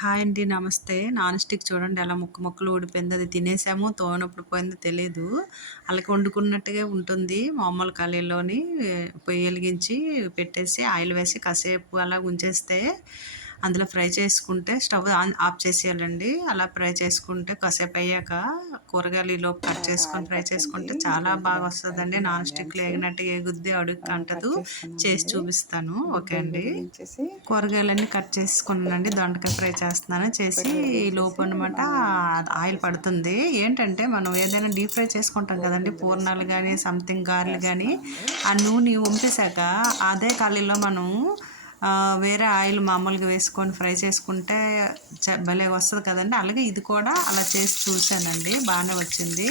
Hi అండి నమస్తే. Non stick చూడండి అలా ముక్క ముక్కలు ఊడిపోయింది అది తినేసాము. తోనప్పుడు పోయిందో తెలియదు అలాగే వండుకున్నట్టుగా ఉంటుంది మామూలు కళీలోని పొయ్యి వెలిగించి పెట్టేసి ఆయిల్ వేసి కాసేపు అలా ఉంచేస్తే అందులో ఫ్రై చేసుకుంటే స్టవ్ ఆఫ్ చేసేయాలండి. అలా ఫ్రై చేసుకుంటే కాసేపు అయ్యాక కూరగాయలు ఈలోపు కట్ చేసుకొని ఫ్రై చేసుకుంటే చాలా బాగా వస్తుందండి. నాన్ స్టిక్లో ఎగినట్టు ఎగుద్ది అడుగు అంటదు. చేసి చూపిస్తాను. ఓకే అండి. కూరగాయలన్నీ కట్ చేసుకున్నానండి. దొండకాయ ఫ్రై చేస్తున్నాను. చేసి ఈ లోపు అనమాట ఆయిల్ పడుతుంది. ఏంటంటే మనం ఏదైనా డీప్ ఫ్రై చేసుకుంటాం కదండి. పూర్ణాలు కానీ సంథింగ్ గారెలు కానీ ఆ నూనె వంపేశాక అదే ఖాళీలో మనం వేరే ఆయిల్ మామూలుగా వేసుకొని ఫ్రై చేసుకుంటే భలే వస్తుంది కదండి. అలాగే ఇది కూడా అలా చేసి చూశానండి. బాగానే వచ్చింది.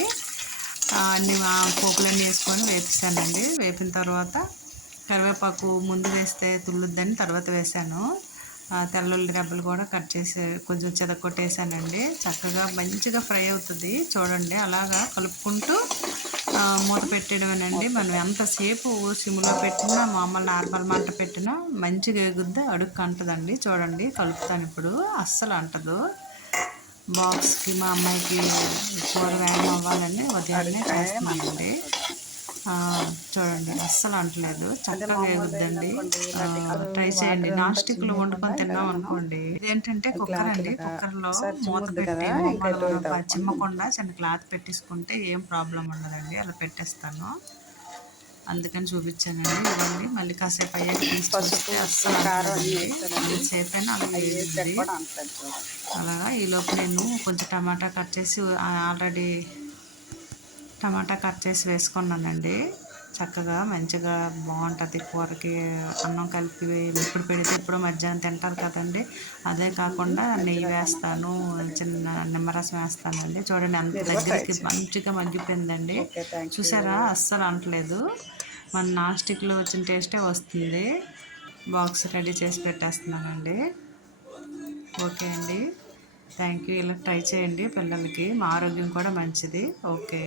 అన్ని పోపులన్నీ వేసుకొని వేపిస్తానండి. వేపిన తర్వాత కరివేపాకు ముందు వేస్తే తుల్లుద్దని తర్వాత వేసాను తెల్లుల్లి రెబ్బలు కూడా కట్ చేసి కొంచెం చెదకొట్టేసానండి చక్కగా మంచిగా ఫ్రై అవుతుంది. చూడండి అలాగా కలుపుకుంటూ మూత పెట్టడమేనండి మనం ఎంతసేపు సిమ్లో పెట్టినా మామూలు నార్మల్ మంట పెట్టినా మంచిగా ఎగుద్ది అడుగు అంటదండి. చూడండి కలుపుతాను ఇప్పుడు. అస్సలు అంటదు. బాక్స్కి మా అమ్మాయికి కూర వేగం అవ్వాలని ఉదయాన్నే చేస్తున్నానండి. చూడండి అస్సలు అంటలేదు. చక్కగా వేగుద్దండి ట్రై చేయండి. నాన్ స్టిక్లు వండుకొని తిన్నాం అనుకోండి. ఇదేంటంటే కుక్కర్ అండి. కుక్కర్లో మూత పెట్టి చిమ్మకుండా చిన్న క్లాత్ పెట్టేసుకుంటే ఏం ప్రాబ్లం ఉండదండి. అలా పెట్టేస్తాను. అందుకని చూపించానండి. ఇవ్వండి. మళ్ళీ కాసేపు అయ్యాక తీసి చూస్తే అస్సలు సేపు అయినా అలా అలాగా. ఈలోపు నేను కొంచెం టమాటా కట్ చేసి ఆల్రెడీ టమాటా కట్ చేసి వేసుకున్నానండి. చక్కగా మంచిగా బాగుంటుంది కూరకి. అన్నం కలిపి ఇప్పుడు పెడితే ఇప్పుడు మధ్యాహ్నం తింటారు కదండి. అదే కాకుండా నెయ్యి వేస్తాను చిన్న నిమ్మరసం వేస్తానండి. చూడండి అంత దగ్గరికి మంచిగా మగ్గిపోయిందండి. చూసారా? అస్సలు అనట్లేదు. మన నాన్ స్టిక్లో వచ్చిన టేస్టే వస్తుంది. బాక్స్ రెడీ చేసి పెట్టేస్తున్నానండి. ఓకే అండి. Thank you. ఇలా ట్రై చేయండి పిల్లలకి. మా ఆరోగ్యం కూడా మంచిది. ఓకే.